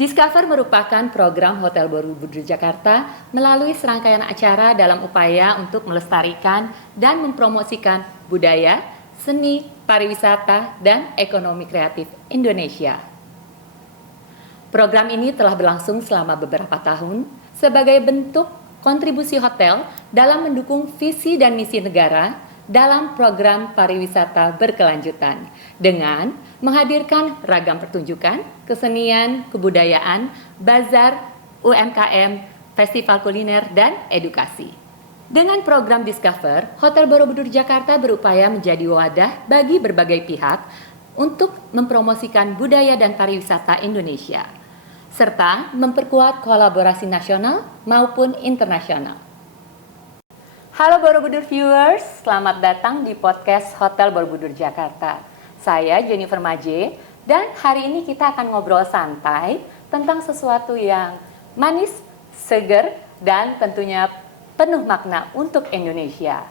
Discover merupakan program Hotel Borobudur Jakarta melalui serangkaian acara dalam upaya untuk melestarikan dan mempromosikan budaya, seni, pariwisata, dan ekonomi kreatif Indonesia. Program ini telah berlangsung selama beberapa tahun sebagai bentuk kontribusi hotel dalam mendukung visi dan misi negara dalam program pariwisata berkelanjutan dengan menghadirkan ragam pertunjukan, kesenian, kebudayaan, bazar, UMKM, festival kuliner, dan edukasi. Dengan program Discover, Hotel Borobudur Jakarta berupaya menjadi wadah bagi berbagai pihak untuk mempromosikan budaya dan pariwisata Indonesia, serta memperkuat kolaborasi nasional maupun internasional. Halo Borobudur viewers, selamat datang di podcast Hotel Borobudur Jakarta. Saya Jennifer Maje, dan hari ini kita akan ngobrol santai tentang sesuatu yang manis, seger, dan tentunya penuh makna untuk Indonesia.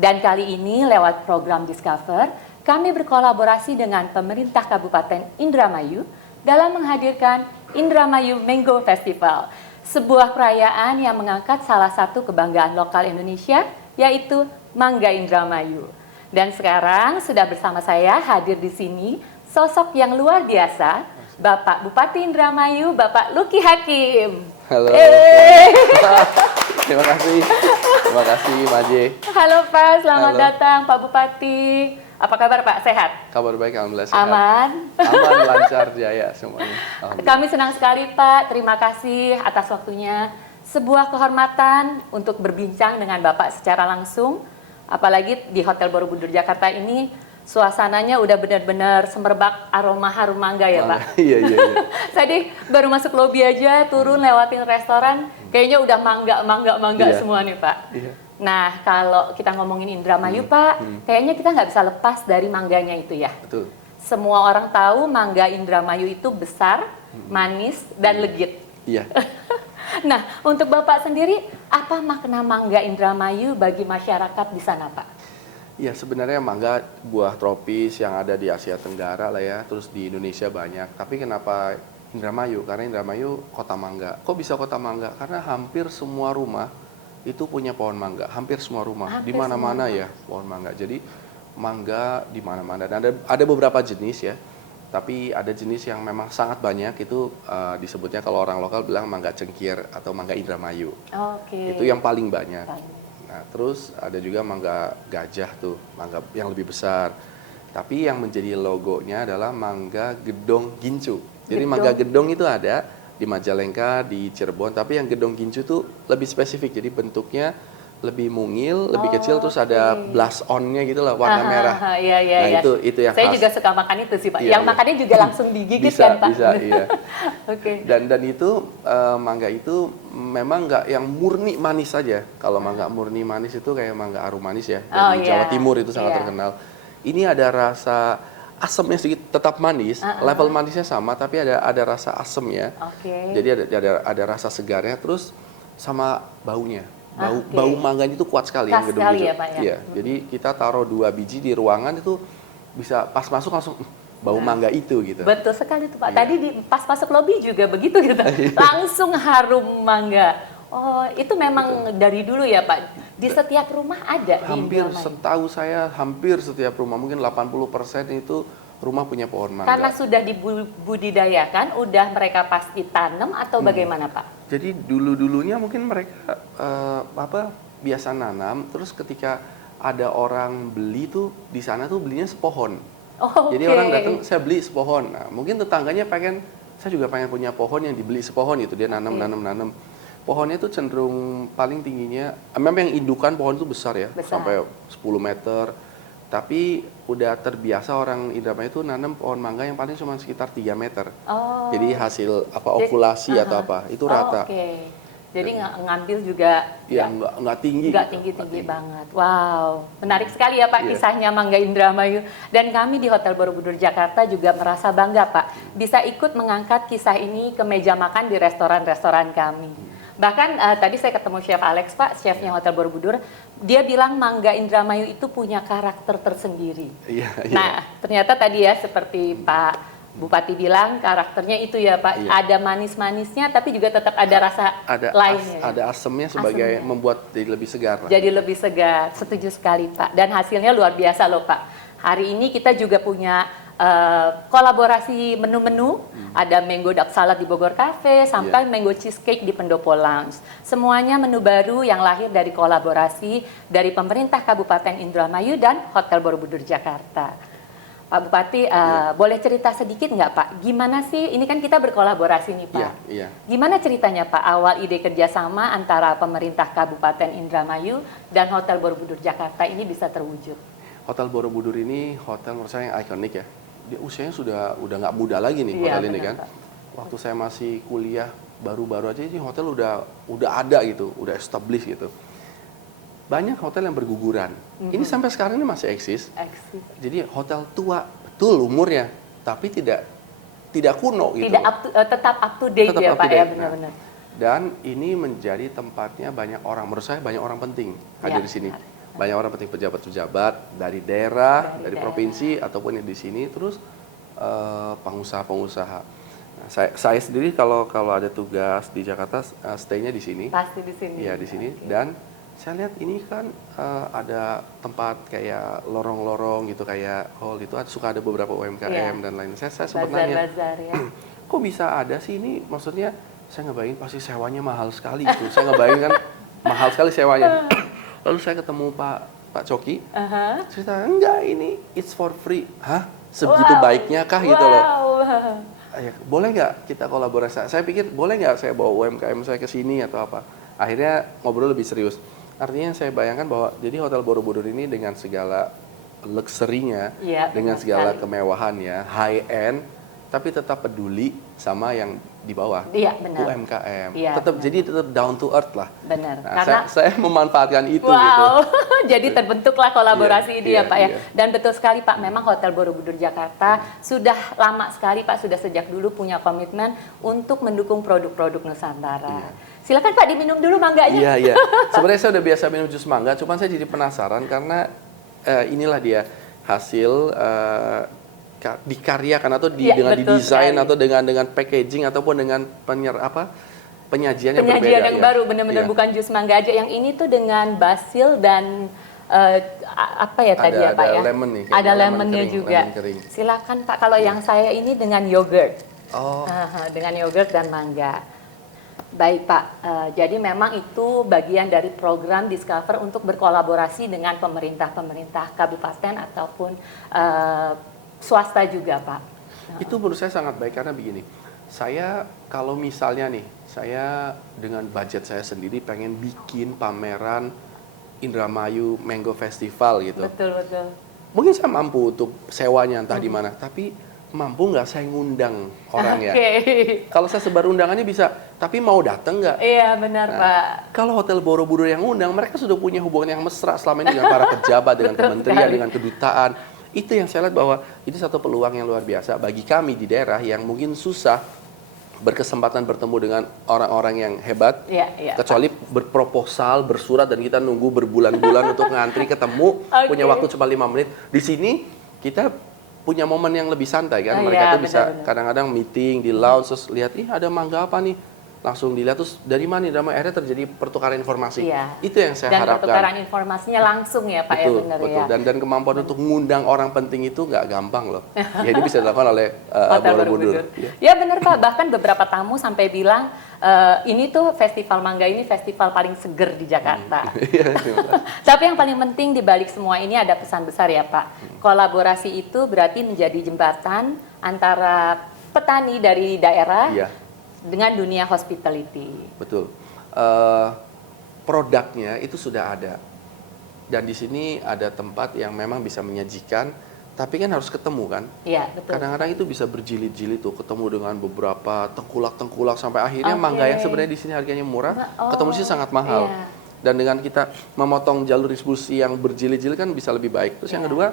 Dan kali ini lewat program Discover, kami berkolaborasi dengan pemerintah Kabupaten Indramayu dalam menghadirkan Indramayu Mango Festival, sebuah perayaan yang mengangkat salah satu kebanggaan lokal Indonesia, yaitu Mangga Indramayu. Dan sekarang sudah bersama saya hadir di sini sosok yang luar biasa, Bapak Bupati Indramayu, Bapak Luki Hakim. Halo. Terima kasih Maje. Halo Pak, selamat datang Pak Bupati. Apa kabar Pak? Sehat? Kabar baik, alhamdulillah sehat. Aman? Aman, lancar, jaya semuanya. Kami senang sekali Pak, terima kasih atas waktunya. Sebuah kehormatan untuk berbincang dengan Bapak secara langsung. Apalagi di Hotel Borobudur Jakarta ini, suasananya udah benar-benar semerbak aroma harum mangga ya Pak? Iya. Tadi baru masuk lobi aja, turun lewatin restoran, kayaknya udah mangga semua nih Pak. Iya. Nah, kalau kita ngomongin Indramayu Pak, kayaknya kita nggak bisa lepas dari mangganya itu ya. Betul. Semua orang tahu mangga Indramayu itu besar, manis, dan legit. Iya. Nah, untuk Bapak sendiri, apa makna mangga Indramayu bagi masyarakat di sana Pak? Iya, sebenarnya mangga buah tropis yang ada di Asia Tenggara lah ya, terus di Indonesia banyak. Tapi kenapa Indramayu? Karena Indramayu kota mangga. Kok bisa kota mangga? Karena hampir semua rumah itu punya pohon mangga, hampir semua rumah, di mana-mana ya pohon mangga. Jadi mangga di mana-mana. Dan ada beberapa jenis ya, tapi ada jenis yang memang sangat banyak itu disebutnya kalau orang lokal bilang mangga cengkir atau mangga Indramayu. Oke. Itu yang paling banyak. Nah, terus ada juga mangga gajah tuh, mangga yang lebih besar. Tapi yang menjadi logonya adalah mangga gedong gincu. Jadi mangga gedong itu ada di Majalengka, di Cirebon, tapi yang gedong gincu tuh lebih spesifik, jadi bentuknya lebih mungil, lebih kecil, terus ada blast on-nya gitu lah, warna merah. Iya. Itu yang saya khas. juga suka makan itu sih Pak. Iya. Makannya juga langsung digigit bisa, kan Pak? Bisa, iya. Oke. Dan itu mangga itu memang nggak yang murni manis saja. Kalau mangga murni manis itu kayak mangga arum manis ya, dari Jawa Timur itu sangat terkenal. Ini ada rasa asamnya sedikit, tetap manis, level manisnya sama, tapi ada rasa asamnya. Jadi ada rasa segarnya, terus sama baunya. Bau mangganya itu kuat sekali yang gedung hijau. Ya, Pak, ya? Iya, jadi kita taruh 2 biji di ruangan itu bisa pas masuk langsung bau mangga itu gitu. Betul sekali tuh Pak. Tadi pas masuk lobi juga begitu gitu. Langsung harum mangga. Oh, itu memang dari dulu ya Pak. Di setiap rumah ada. Hampir setahu saya hampir setiap rumah, mungkin 80% itu rumah punya pohon mangga. Karena sudah dibudidayakan, udah mereka pasti tanam atau bagaimana Pak? Jadi dulunya mungkin mereka biasa nanam, terus ketika ada orang beli tuh di sana tuh belinya sepohon. Jadi orang datang, saya beli sepohon. Nah, mungkin tetangganya saya juga pengen punya pohon yang dibeli sepohon gitu, dia nanam. Pohonnya itu cenderung paling tingginya, memang yang indukan pohon itu besar ya, sampai 10 meter. Tapi udah terbiasa orang Indramayu itu nanam pohon mangga yang paling cuma sekitar 3 meter. Jadi hasil ovulasi atau apa, itu rata. Jadi ngambil juga ya nggak tinggi. Nggak tinggi banget. Wow, menarik sekali ya Pak kisahnya Mangga Indramayu. Dan kami di Hotel Borobudur Jakarta juga merasa bangga Pak, bisa ikut mengangkat kisah ini ke meja makan di restoran-restoran kami. Bahkan tadi saya ketemu Chef Alex Pak, chefnya Hotel Borobudur, dia bilang Mangga Indramayu itu punya karakter tersendiri. Nah, ternyata tadi ya seperti Pak Bupati bilang karakternya itu ya Pak, Iya. ada manis-manisnya tapi juga tetap ada rasa lainnya. Ada asemnya sebagai membuat jadi lebih segar. Jadi lebih segar, setuju sekali Pak. Dan hasilnya luar biasa loh Pak. Hari ini kita juga punya kolaborasi menu-menu, ada mango duck salad di Bogor Cafe sampai mango cheesecake di Pendopo Lounge. Semuanya menu baru yang lahir dari kolaborasi dari pemerintah Kabupaten Indramayu dan Hotel Borobudur Jakarta. Pak Bupati, boleh cerita sedikit nggak Pak? Gimana sih, ini kan kita berkolaborasi nih Pak. Iya. Gimana ceritanya Pak, awal ide kerjasama antara pemerintah Kabupaten Indramayu dan Hotel Borobudur Jakarta ini bisa terwujud? Hotel Borobudur ini hotel menurut saya yang ikonik ya. Dia usianya udah nggak muda lagi nih hotel ini kan. Pak. Waktu saya masih kuliah baru-baru aja ini hotel udah ada gitu, udah established gitu. Banyak hotel yang berguguran. Ini sampai sekarang ini masih eksis. Jadi hotel tua, betul umurnya, tapi tidak kuno gitu. Tetap up to date ya Pak ya, benar-benar. Dan ini menjadi tempatnya banyak orang, menurut saya banyak orang penting hadir di sini. Banyak orang penting, pejabat-pejabat dari daerah, dari provinsi ataupun yang di sini, terus pengusaha-pengusaha. Nah, saya sendiri kalau ada tugas di Jakarta, stay-nya di sini. Pasti di sini. Iya di sini. Dan saya lihat ini kan ada tempat kayak lorong-lorong gitu, kayak hall gitu, suka ada beberapa UMKM dan lain. Saya sempat nanya, ya. kok bisa ada sih ini? Maksudnya saya ngebayangin pasti sewanya mahal sekali itu. Saya ngebayangin kan mahal sekali sewanya. Lalu saya ketemu Pak Coki, cerita enggak ini it's for free. Hah? Sebegitu baiknya kah gitu loh? Ya, boleh nggak kita kolaborasi? Saya pikir boleh nggak saya bawa UMKM saya ke sini atau apa? Akhirnya ngobrol lebih serius. Artinya saya bayangkan bahwa jadi Hotel Borobudur ini dengan segala luxury-nya, dengan segala kemewahannya, high end, tapi tetap peduli sama yang di bawah, UMKM. Jadi tetap down to earth lah. Benar. Nah, karena saya memanfaatkan itu. Gitu. Jadi terbentuklah kolaborasi ini ya Pak ya. Dan betul sekali Pak, memang Hotel Borobudur Jakarta sudah lama sekali Pak, sudah sejak dulu punya komitmen untuk mendukung produk-produk Nusantara. Silakan Pak diminum dulu mangganya. Iya. Sebenarnya saya udah biasa minum jus mangga, cuman saya jadi penasaran karena inilah dia hasil dikaryakan atau dengan didesain atau dengan packaging ataupun dengan penyajian yang berbeda. Yang baru, benar-benar bukan jus mangga aja. Yang ini tuh dengan basil dan apa ya tadi ya Pak ya? Lemon nih. Ada lemonnya juga. Lemon silakan Pak, kalau yang saya ini dengan yogurt. Oh. Dengan yogurt dan mangga. Baik Pak, jadi memang itu bagian dari program Discover untuk berkolaborasi dengan pemerintah kabupaten ataupun swasta juga Pak. Itu menurut saya sangat baik karena begini, saya kalau misalnya nih, saya dengan budget saya sendiri pengen bikin pameran Indramayu Mango Festival gitu. Betul. Mungkin saya mampu untuk sewanya entah di mana, tapi mampu nggak saya ngundang orangnya? Kalau saya sebar undangannya bisa, tapi mau datang nggak? Iya benar Pak. Kalau Hotel Borobudur yang ngundang, mereka sudah punya hubungan yang mesra selama ini dengan para pejabat, dengan kementerian, dengan kedutaan. Itu yang saya lihat bahwa itu satu peluang yang luar biasa bagi kami di daerah yang mungkin susah berkesempatan bertemu dengan orang-orang yang hebat, kecuali berproposal, bersurat dan kita nunggu berbulan-bulan untuk ngantri ketemu, punya waktu cuma 5 menit. Di sini kita punya momen yang lebih santai kan, mereka tuh bisa kadang-kadang meeting di lounge terus lihat, ada mangga apa nih, langsung dilihat terus dari mana nih, akhirnya terjadi pertukaran informasi. Itu yang saya harapkan. Dan pertukaran informasinya langsung ya Pak betul, ya benar betul. ya. Dan kemampuan untuk mengundang orang penting itu nggak gampang loh. Ya ini bisa dilakukan oleh Borobudur. Ya benar Pak, bahkan beberapa tamu sampai bilang ini tuh festival mangga ini festival paling seger di Jakarta. Tapi yang paling penting di balik semua ini ada pesan besar ya Pak. Kolaborasi itu berarti menjadi jembatan antara petani dari daerah dengan dunia hospitality. Betul. Produknya itu sudah ada. Dan di sini ada tempat yang memang bisa menyajikan, tapi kan harus ketemu kan? Iya, betul. Kadang-kadang itu bisa berjilid-jilid tuh, ketemu dengan beberapa tengkulak-tengkulak sampai akhirnya mangga yang sebenarnya di sini harganya murah, ketemu sih sangat mahal. Dan dengan kita memotong jalur distribusi yang berjilid-jilid kan bisa lebih baik. Terus yang kedua,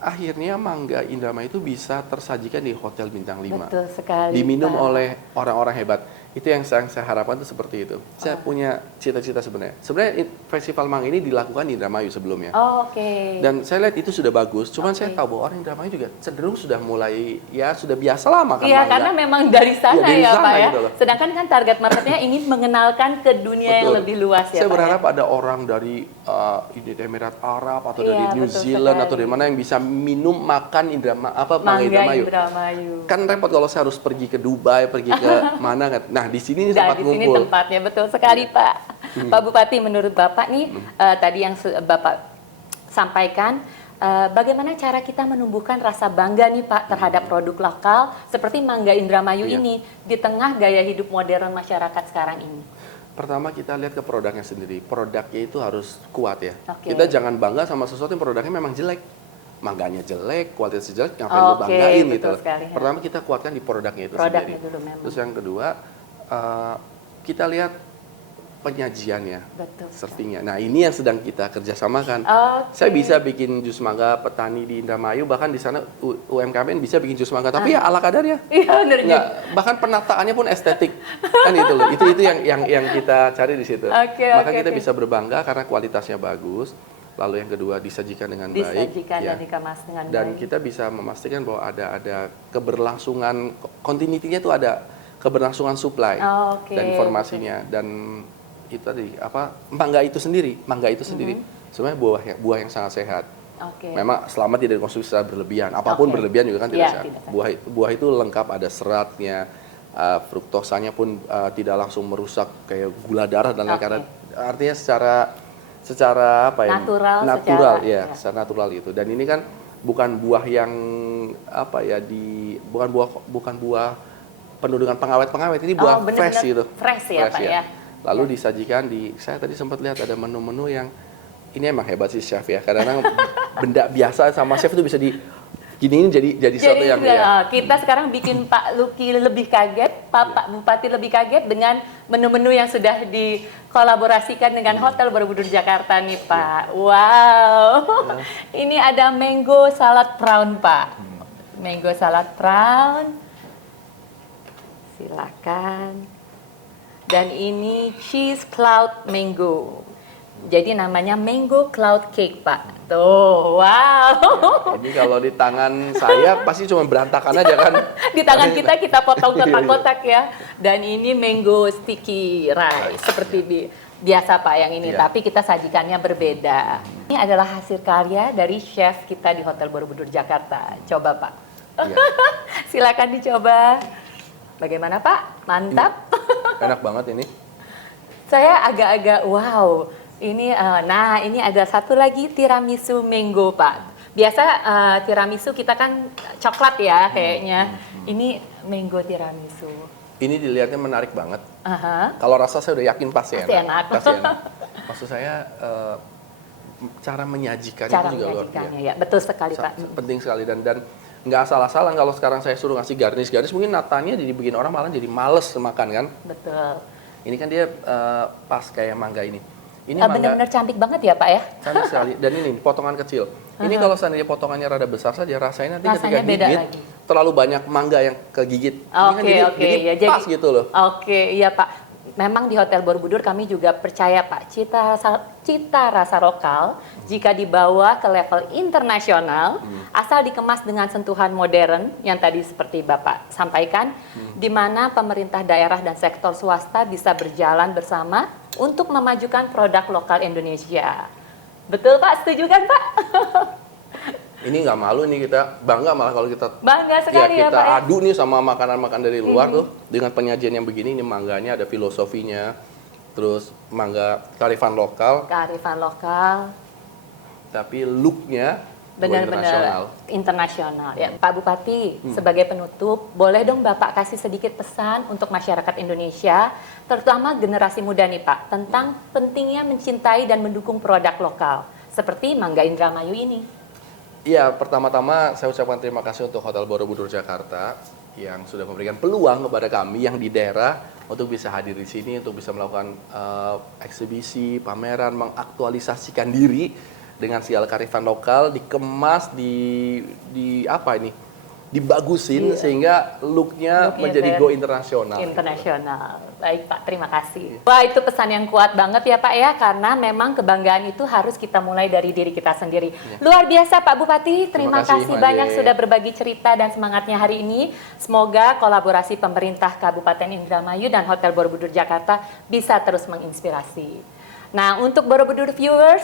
akhirnya mangga Indramayu itu bisa tersajikan di hotel bintang 5. Betul sekali. Diminum oleh orang-orang hebat. Itu yang saya harapkan tuh seperti itu. Saya punya cita-cita sebenarnya. Sebenarnya festival mangga ini dilakukan di Indramayu sebelumnya. Oke. Dan saya lihat itu sudah bagus. Cuman saya tahu bahwa orang Indramayu juga cenderung sudah mulai ya sudah biasa lah makan Iya, mangga. karena memang dari sana dari ya sana Pak ya. gitu loh. Sedangkan kan target marketnya ingin mengenalkan ke dunia yang Betul. lebih luas ya Saya Pak. berharap ada orang dari Uni Emirat Arab atau dari Iya, New betul Zealand sekali. atau dari mana yang bisa minum makan mangga Mangga Indramayu. Indramayu. Kan repot kalau saya harus pergi ke Dubai, pergi ke mana kan. Nah, di sini Nah, tempat di sini ngumpul. tempatnya betul sekali Pak. Pak Bupati, menurut Bapak nih tadi yang Bapak sampaikan, bagaimana cara kita menumbuhkan rasa bangga nih Pak terhadap produk lokal seperti Mangga Indramayu Iya. ini di tengah gaya hidup modern masyarakat sekarang ini? Pertama kita lihat ke produknya sendiri. Produknya itu harus kuat ya. Oke. Kita jangan bangga sama sesuatu yang produknya memang jelek. Mangganya jelek, kualitasnya jelek, ngapain lu Oke, banggain betul gitu. sekali, ya. Pertama kita kuatkan di produknya itu Produknya sendiri. dulu memang. Terus yang kedua, kita lihat penyajiannya, Betul. servingnya. Nah ini yang sedang kita kerjasamakan. Oke. Saya bisa bikin jus mangga petani di Indramayu, bahkan di sana UMKM bisa bikin jus mangga, tapi ya ala kadarnya. Iya benar juga. Nggak, bahkan penataannya pun estetik kan itu loh. Itu yang kita cari di situ. Oke, Maka oke, kita oke. bisa berbangga karena kualitasnya bagus. Lalu yang kedua disajikan dengan baik. Disajikan ya. dan dikemas dengan Dan baik. kita bisa memastikan bahwa ada keberlangsungan, continuity-nya itu ada keberlangsungan supply Oke, dan informasinya dan itu tadi mangga itu sendiri sebenarnya buah yang sangat sehat. Oke. Memang selama tidak dikonsumsi secara berlebihan, apapun Oke. berlebihan juga kan tidak Iya, sehat. tidak sehat. Buah itu lengkap, ada seratnya, fruktosanya pun tidak langsung merusak kayak gula darah dan lain-lain. Oke. Karena artinya secara apa ya? Natural, ya, ya. secara natural itu. Dan ini kan bukan buah yang bukan buah penuh dengan pengawet-pengawet, ini buah benar-benar fresh gitu. fresh ya, Pak, ya. Lalu disajikan saya tadi sempat lihat ada menu-menu yang ini emang hebat sih chef ya. Kadang-kadang benda biasa sama chef itu bisa giniin jadi sesuatu yang ya. Kita sekarang bikin Pak Luki lebih kaget, Pak Bupati lebih kaget dengan menu-menu yang sudah dikolaborasikan dengan Hotel Borobudur Jakarta nih Pak. Wow, ini ada mango salad prawn Pak. Mango salad prawn, silakan. Dan ini cheese cloud mango. Jadi namanya mango cloud cake, Pak. Tuh, wow. Ini kalau di tangan saya pasti cuma berantakan aja kan. Di tangan kita potong kotak-kotak ya. Dan ini mango sticky rice seperti biasa Pak yang ini, Iya. tapi kita sajikannya berbeda. Ini adalah hasil karya dari chef kita di Hotel Borobudur Jakarta. Coba Pak. Iya. Silakan dicoba. Bagaimana Pak? Mantap. Enak banget ini. Saya agak-agak wow. Ini ini ada satu lagi tiramisu mango Pak. Biasa tiramisu kita kan coklat ya kayaknya. Ini mango tiramisu. Ini dilihatnya menarik banget. Aha. Kalau rasa saya udah yakin pasti Pasti enak. Pasti enak. Maksud saya cara menyajikannya Cara itu juga luar menyajikannya biasa. ya, betul sekali Pak. Penting sekali dan nggak asal-asalan kalau sekarang saya suruh ngasih garnish mungkin natanya jadi bikin orang malah jadi males makan kan. Betul. Ini kan dia pas kayak mangga ini. Ini mangga Benar-benar cantik banget ya Pak ya. cantik sekali dan ini potongan kecil. Ini kalau seandainya potongannya rada besar saja rasanya nanti Rasanya ketika beda gigit lagi. terlalu banyak mangga yang kegigit. Ini kan Oke, ya, jadi pas gitu loh. Oke, iya Pak. Memang di Hotel Borobudur kami juga percaya Pak, cita rasa lokal jika dibawa ke level internasional, asal dikemas dengan sentuhan modern yang tadi seperti Bapak sampaikan, di mana pemerintah daerah dan sektor swasta bisa berjalan bersama untuk memajukan produk lokal Indonesia. Betul Pak, setuju kan Pak? Ini nggak malu nih, kita bangga malah kalau kita Bangga sekali ya, kita Pak. Ya? adu nih sama makanan-makanan dari luar tuh dengan penyajian yang begini. Ini mangganya ada filosofinya, terus mangga kearifan lokal, Kearifan lokal. tapi looknya Benar-benar internasional. Ya, Pak Bupati, sebagai penutup, boleh dong Bapak kasih sedikit pesan untuk masyarakat Indonesia, terutama generasi muda nih Pak, tentang pentingnya mencintai dan mendukung produk lokal, seperti Mangga Indramayu ini. Iya, pertama-tama saya ucapkan terima kasih untuk Hotel Borobudur Jakarta yang sudah memberikan peluang kepada kami yang di daerah untuk bisa hadir di sini, untuk bisa melakukan eksibisi, pameran, mengaktualisasikan diri dengan segala kearifan lokal, dikemas di dibagusin sehingga looknya menjadi go internasional. Internasional. Baik Pak, terima kasih. Wah, itu pesan yang kuat banget ya Pak ya, karena memang kebanggaan itu harus kita mulai dari diri kita sendiri. Luar biasa Pak Bupati, terima kasih banyak sudah berbagi cerita dan semangatnya hari ini. Semoga kolaborasi pemerintah Kabupaten Indramayu dan Hotel Borobudur Jakarta bisa terus menginspirasi. Nah, untuk Borobudur viewers,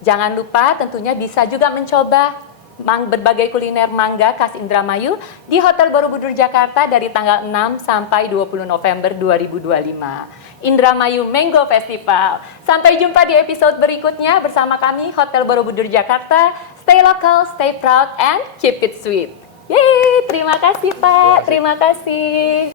jangan lupa tentunya bisa juga mencoba berbagai kuliner mangga khas Indramayu di Hotel Borobudur Jakarta dari tanggal 6 sampai 20 November 2025. Indramayu Mango Festival. Sampai jumpa di episode berikutnya bersama kami Hotel Borobudur Jakarta. Stay local, stay proud, and keep it sweet. Yeay, terima kasih Pak, terima kasih.